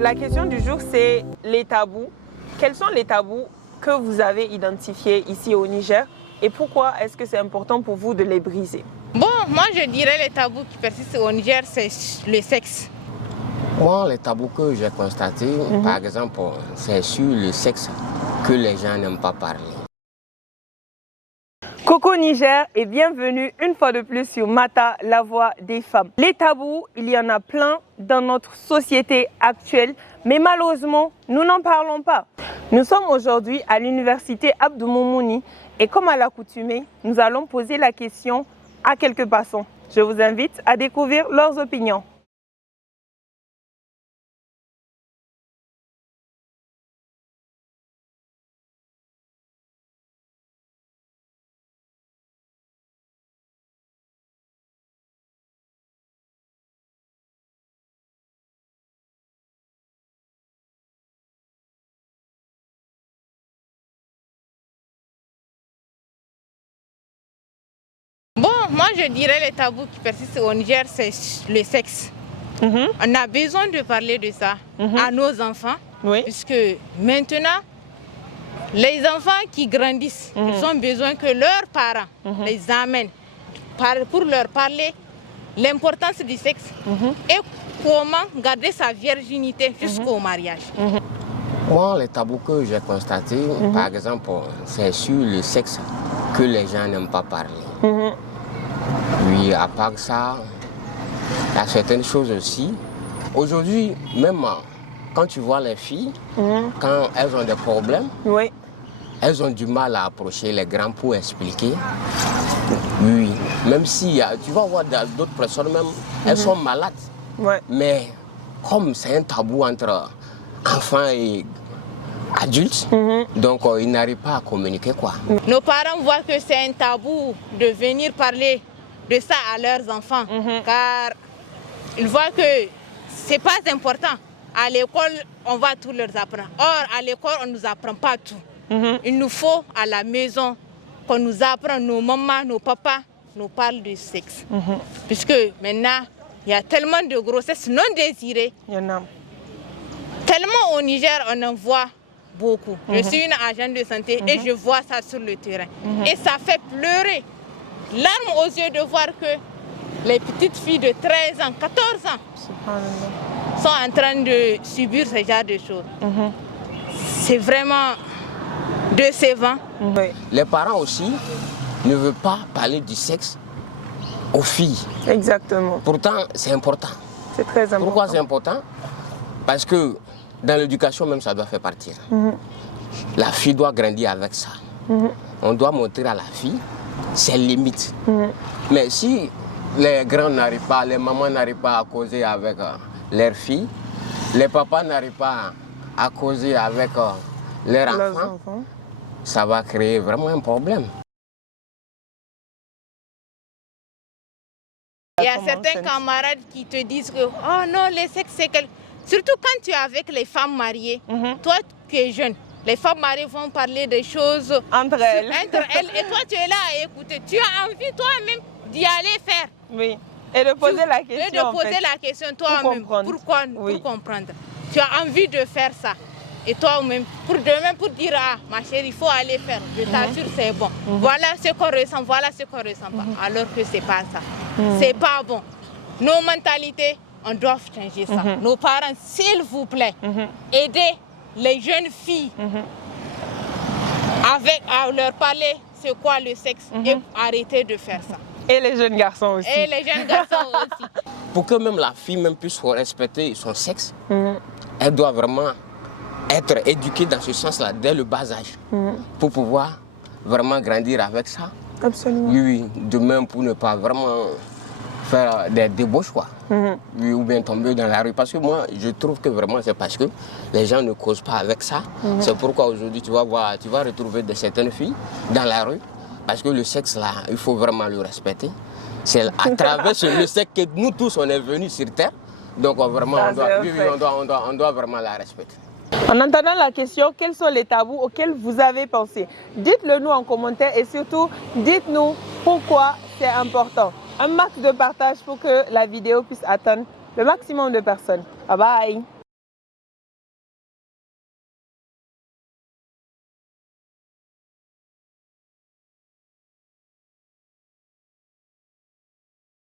La question du jour, c'est les tabous. Quels sont les tabous que vous avez identifiés ici au Niger et pourquoi est-ce que c'est important pour vous de les briser? Bon, moi je dirais les tabous qui persistent au Niger, c'est le sexe. Moi, les tabous que j'ai constatés, par exemple, c'est sur le sexe que les gens n'aiment pas parler. Coucou Niger et bienvenue une fois de plus sur Mata, la voix des femmes. Les tabous, il y en a plein dans notre société actuelle, mais malheureusement, nous n'en parlons pas. Nous sommes aujourd'hui à l'université Abdou Moumouni et comme à l'accoutumée, nous allons poser la question à quelques passants. Je vous invite à découvrir leurs opinions. Bon, moi je dirais les tabous qui persistent au Niger, c'est le sexe. On a besoin de parler de ça à nos enfants, puisque maintenant, les enfants qui grandissent, ils ont besoin que leurs parents les amènent pour leur parler l'importance du sexe et comment garder sa virginité jusqu'au mariage. Moi, les tabous que j'ai constatés, par exemple, c'est sur le sexe que les gens n'aiment pas parler. Oui, à part ça, il y a certaines choses aussi. Aujourd'hui, même quand tu vois les filles, quand elles ont des problèmes, elles ont du mal à approcher les grands pour expliquer. Oui, même si tu vas voir d'autres personnes même, elles sont malades. Mais comme c'est un tabou entre enfants et adultes, donc ils n'arrivent pas à communiquer quoi. Nos parents voient que c'est un tabou de venir parler de ça à leurs enfants, car ils voient que c'est pas important. À l'école, on va tout leur apprendre. Or, à l'école, on ne nous apprend pas tout. Il nous faut à la maison qu'on nous apprenne, nos mamans, nos papas nous parlent de sexe. Puisque maintenant, il y a tellement de grossesses non désirées. Il y en a. Tellement au Niger, on en voit beaucoup. Je suis une agente de santé et je vois ça sur le terrain. Et ça fait pleurer. Larmes aux yeux de voir que les petites filles de 13 ans, 14 ans sont en train de subir ce genre de choses. C'est vraiment décevant. Les parents aussi ne veulent pas parler du sexe aux filles. Exactement. Pourtant, c'est important. C'est très important. Pourquoi c'est important? Parce que dans l'éducation même, ça doit faire partie. La fille doit grandir avec ça. On doit montrer à la fille ses limites. Mais si les grands n'arrivent pas, les mamans n'arrivent pas à causer avec leurs filles, les papas n'arrivent pas à causer avec leurs enfants, ça va créer vraiment un problème. Il y a certains camarades qui te disent que oh non, le sexe c'est quelque... Surtout quand tu es avec les femmes mariées, toi qui es jeune, les femmes mariées vont parler des choses entre elles. Et toi tu es là à écouter. Tu as envie toi-même d'y aller faire. Oui. Et de poser la question. Et de poser la question toi-même. Pourquoi pour comprendre. Tu as envie de faire ça. Et toi-même, pour demain, pour dire ah ma chérie, il faut aller faire. Je t'assure, c'est bon. Voilà ce qu'on ressent, voilà ce qu'on ressent pas. Alors que c'est pas ça. C'est pas bon. Nos mentalités, on doit changer ça. Nos parents, s'il vous plaît, aidez les jeunes filles à leur parler c'est quoi le sexe et arrêter de faire ça. Et les jeunes garçons aussi. Et les jeunes garçons aussi. Pour que même la fille même puisse respecter son sexe, elle doit vraiment être éduquée dans ce sens-là dès le bas âge pour pouvoir vraiment grandir avec ça. Absolument. Oui, de même pour ne pas vraiment faire des débauches quoi. Oui, ou bien tomber dans la rue. Parce que moi, je trouve que vraiment c'est parce que les gens ne causent pas avec ça. C'est pourquoi aujourd'hui tu vas retrouver certaines filles dans la rue. Parce que le sexe là, il faut vraiment le respecter. C'est à travers le sexe que nous tous on est venus sur terre. Donc vraiment on doit vraiment la respecter. En entendant la question, quels sont les tabous auxquels vous avez pensé? Dites-le nous en commentaire et surtout, dites-nous pourquoi c'est important. Un max de partage pour que la vidéo puisse atteindre le maximum de personnes. Bye bye!